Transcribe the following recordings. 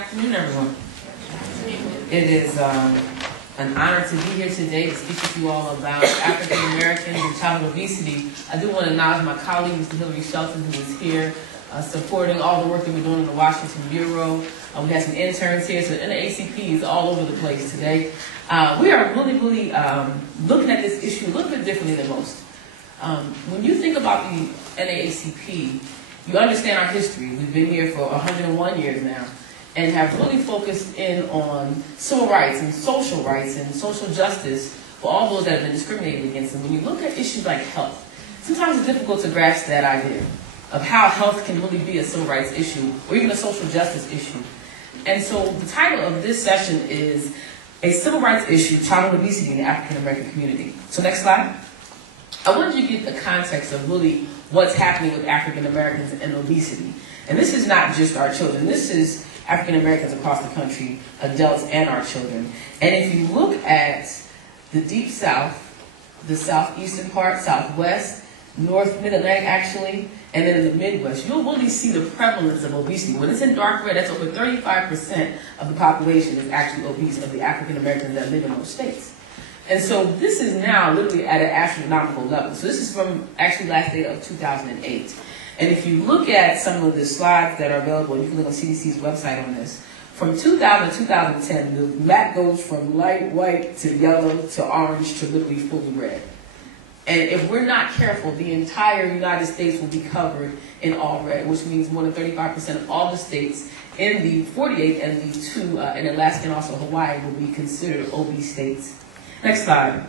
Good afternoon, everyone. It is an honor to be here today to speak with you all about African Americans and childhood obesity. I do want to acknowledge my colleague, Mr. Hillary Shelton, who is here supporting all the work that we're doing in the Washington Bureau. We have some interns here, so the NAACP is all over the place today. We are really looking at this issue a little bit differently than most. When you think about the NAACP, you understand our history. We've been here for 101 years now, and have really focused in on civil rights and social justice for all those that have been discriminated against. And when you look at issues like health, sometimes it's difficult to grasp that idea of how health can really be a civil rights issue or even a social justice issue. And so the title of this session is A Civil Rights Issue, Childhood Obesity in the African American Community. So next slide. I wanted you to get the context of really what's happening with African Americans and obesity. And this is not just our children. This is African Americans across the country, adults and our children. And if you look at the Deep South, the southeastern part, southwest, north, mid-Atlantic actually, and then in the Midwest, you'll really see the prevalence of obesity. When it's in dark red, that's over 35% of the population is actually obese of the African Americans that live in those states. And so this is now literally at an astronomical level. So this is from actually last data of 2008. And if you look at some of the slides that are available, you can look on CDC's website on this. From 2000 to 2010, the map goes from light white to yellow to orange to literally fully red. And if we're not careful, the entire United States will be covered in all red, which means more than 35% of all the states in the 48 and the two in Alaska and also Hawaii will be considered obese states. Next slide.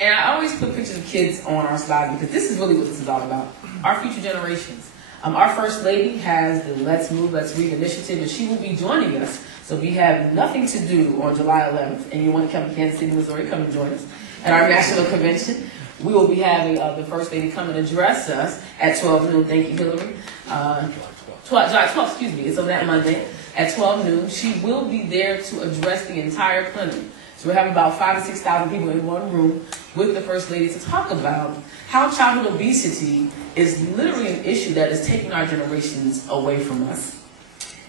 And I always put pictures of kids on our slides because this is really what this is all about. Our future generations. Our First Lady has the Let's Move, Let's Read initiative, and she will be joining us. So if you have nothing to do on July 11th and you want to come to Kansas City, Missouri, come and join us at our national convention. We will be having the First Lady come and address us at 12 noon. Thank you, Hillary. July 12th, excuse me. It's on that Monday at 12 noon. She will be there to address the entire clinic. So we're having about 5,000 to 6,000 people in one room with the First Lady to talk about how childhood obesity is literally an issue that is taking our generations away from us.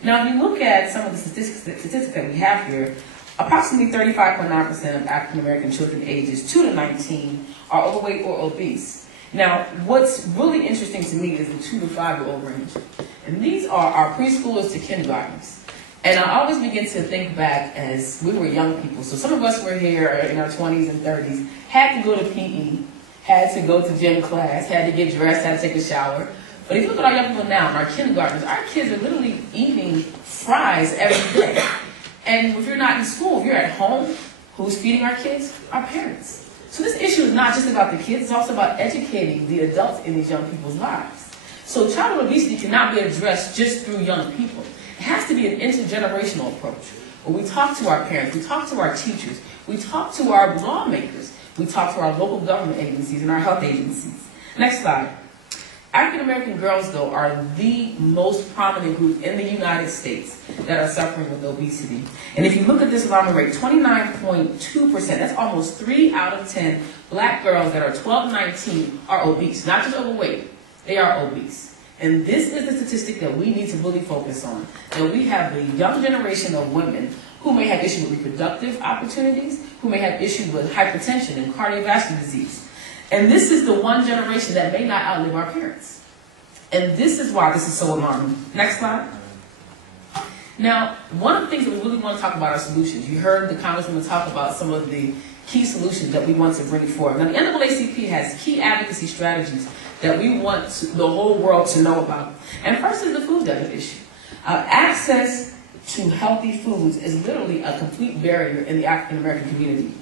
Now, if you look at some of the statistics that we have here, approximately 35.9% of African American children ages 2 to 19 are overweight or obese. Now, what's really interesting to me is the 2 to 5-year-old range. And these are our preschoolers to kindergartners. And I always begin to think back as we were young people. So some of us were here in our 20s and 30s, had to go to PE, had to go to gym class, had to get dressed, had to take a shower. But if you look at our young people now, our kindergartners, our kids are literally eating fries every day. And if you're not in school, if you're at home, who's feeding our kids? Our parents. So this issue is not just about the kids, it's also about educating the adults in these young people's lives. So childhood obesity cannot be addressed just through young people. It has to be an intergenerational approach, where we talk to our parents, we talk to our teachers, we talk to our lawmakers, we talk to our local government agencies and our health agencies. Next slide. African American girls, though, are the most prominent group in the United States that are suffering with obesity. And if you look at this alarming rate, 29.2%, that's almost 3 out of 10 black girls that are 12 to 19 are obese, not just overweight, they are obese. And this is the statistic that we need to really focus on. That we have the young generation of women who may have issues with reproductive opportunities, who may have issues with hypertension and cardiovascular disease. And this is the one generation that may not outlive our parents. And this is why this is so alarming. Next slide. Now, one of the things that we really want to talk about are solutions. You heard the Congresswoman talk about some of the key solutions that we want to bring forward. Now, the NAACP has key advocacy strategies that we want the whole world to know about. And first is the food desert issue. Access to healthy foods is literally a complete barrier in the African American community.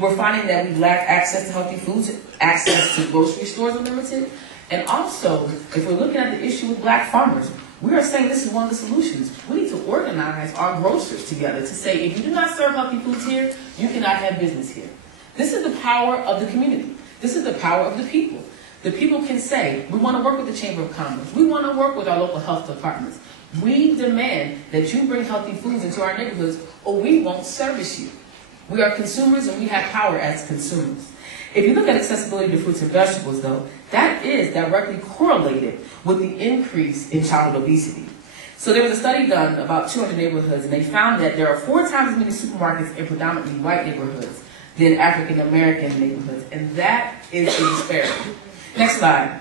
We're finding that we lack access to healthy foods, access to grocery stores are limited, and also, if we're looking at the issue with black farmers, we are saying this is one of the solutions. We need to organize our grocers together to say, if you do not serve healthy foods here, you cannot have business here. This is the power of the community. This is the power of the people. The people can say, we want to work with the Chamber of Commerce. We want to work with our local health departments. We demand that you bring healthy foods into our neighborhoods or we won't service you. We are consumers and we have power as consumers. If you look at accessibility to fruits and vegetables, though, that is directly correlated with the increase in childhood obesity. So there was a study done about 200 neighborhoods, and they found that there are 4 times as many supermarkets in predominantly white neighborhoods than African American neighborhoods, and that is a disparity. Next slide.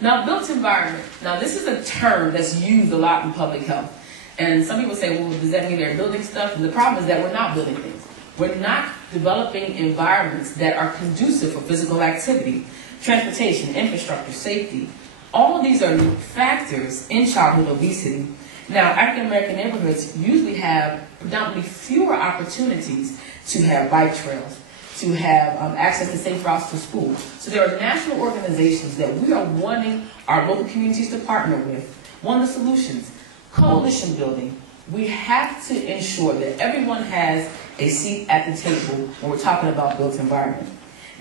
Now, built environment. Now, this is a term that's used a lot in public health. And some people say, well, does that mean they're building stuff? And the problem is that we're not building things. We're not developing environments that are conducive for physical activity, transportation, infrastructure, safety. All of these are factors in childhood obesity. Now, African American neighborhoods usually have predominantly fewer opportunities to have bike trails, to have access to safe routes to school. So there are national organizations that we are wanting our local communities to partner with. One of the solutions, coalition building. We have to ensure that everyone has a seat at the table when we're talking about built environment.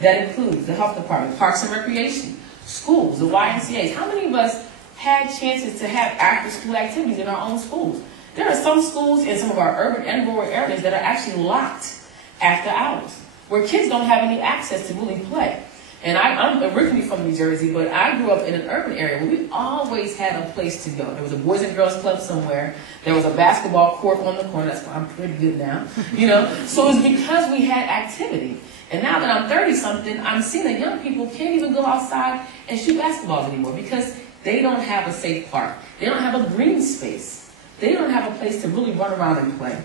That includes the health department, parks and recreation, schools, the YMCAs. How many of us had chances to have after-school activities in our own schools? There are some schools in some of our urban and rural areas that are actually locked after hours, where kids don't have any access to really play. And I'm originally from New Jersey, but I grew up in an urban area where we always had a place to go. There was a Boys and Girls Club somewhere. There was a basketball court on the corner. That's why I'm pretty good now, you know. So it was because we had activity. And now that I'm 30-something, I'm seeing that young people can't even go outside and shoot basketballs anymore because they don't have a safe park. They don't have a green space. They don't have a place to really run around and play.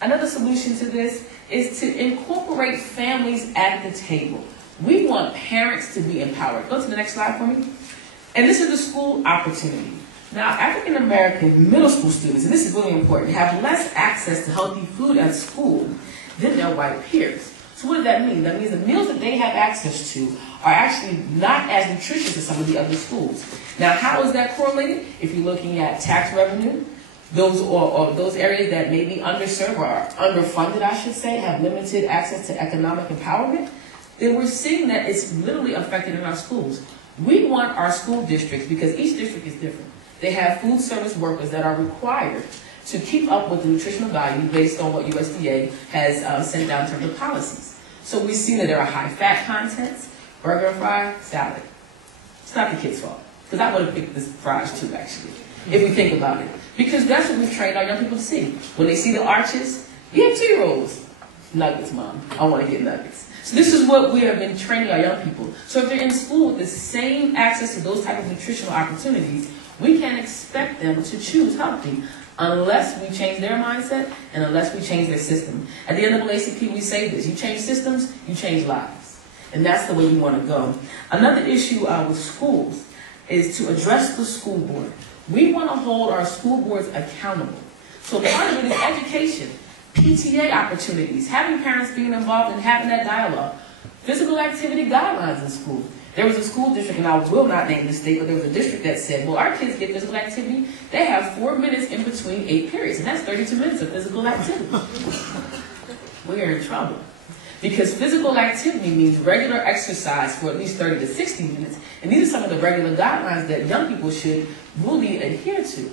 Another solution to this is to incorporate families at the table. We want parents to be empowered. Go to the next slide for me. And this is the school opportunity. Now, African American middle school students, and this is really important, have less access to healthy food at school than their white peers. So what does that mean? That means the meals that they have access to are actually not as nutritious as some of the other schools. Now, how is that correlated? If you're looking at tax revenue, those areas that may be underserved or are underfunded, I should say, have limited access to economic empowerment, then we're seeing that it's literally affected in our schools. We want our school districts, because each district is different. They have food service workers that are required to keep up with the nutritional value based on what USDA has sent down in terms of policies. So we see that there are high fat contents, burger and fry, salad. It's not the kids' fault, because I would have picked the fries too, actually, if we think about it. Because that's what we've trained our young people to see. When they see the arches, we have 2-year-olds. Nuggets, Mom. I want to get nuggets. So this is what we have been training our young people. So if they're in school with the same access to those type of nutritional opportunities, we can't expect them to choose healthy unless we change their mindset and unless we change their system. At the NAACP, we say this: you change systems, you change lives. And that's the way we want to go. Another issue with schools is to address the school board. We want to hold our school boards accountable. So part of it is education. PTA opportunities, having parents being involved and having that dialogue. Physical activity guidelines in school. There was a school district, and I will not name the state, but there was a district that said, well, our kids get physical activity. They have 4 minutes in between 8 periods, and that's 32 minutes of physical activity. We're in trouble. Because physical activity means regular exercise for at least 30 to 60 minutes, and these are some of the regular guidelines that young people should really adhere to.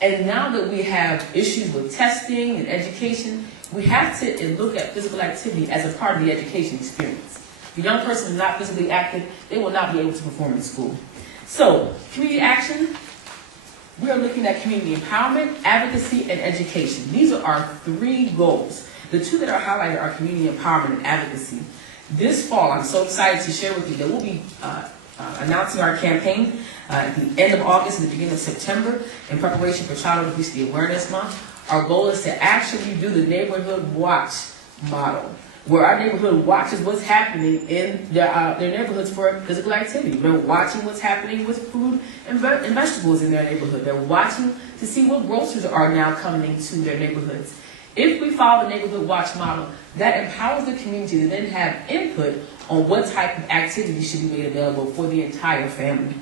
And now that we have issues with testing and education, we have to look at physical activity as a part of the education experience. If a young person is not physically active, they will not be able to perform in school. So, community action, we are looking at community empowerment, advocacy, and education. These are our 3 goals. The 2 that are highlighted are community empowerment and advocacy. This fall, I'm so excited to share with you that we'll be announcing our campaign at the end of August and the beginning of September in preparation for Childhood Obesity Awareness Month. Our goal is to actually do the neighborhood watch model, where our neighborhood watches what's happening in their neighborhoods for physical activity. They're watching what's happening with food and vegetables in their neighborhood. They're watching to see what grocers are now coming to their neighborhoods. If we follow the neighborhood watch model, that empowers the community to then have input on what type of activity should be made available for the entire family.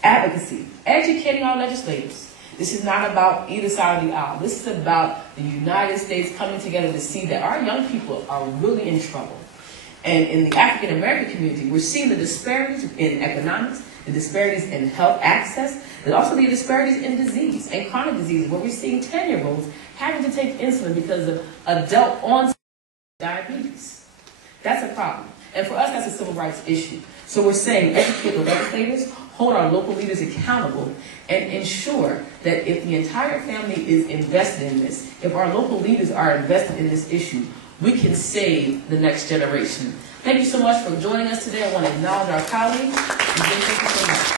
Advocacy, educating our legislators. This is not about either side of the aisle. This is about the United States coming together to see that our young people are really in trouble. And in the African American community, we're seeing the disparities in economics, the disparities in health access, and also the disparities in disease and chronic diseases, where we're seeing 10-year-olds having to take insulin because of adult onset diabetes. That's a problem. And for us, that's a civil rights issue. So we're saying educate the legislators, hold our local leaders accountable, and ensure that if the entire family is invested in this, if our local leaders are invested in this issue, we can save the next generation. Thank you so much for joining us today. I want to acknowledge our colleagues. Thank you so much.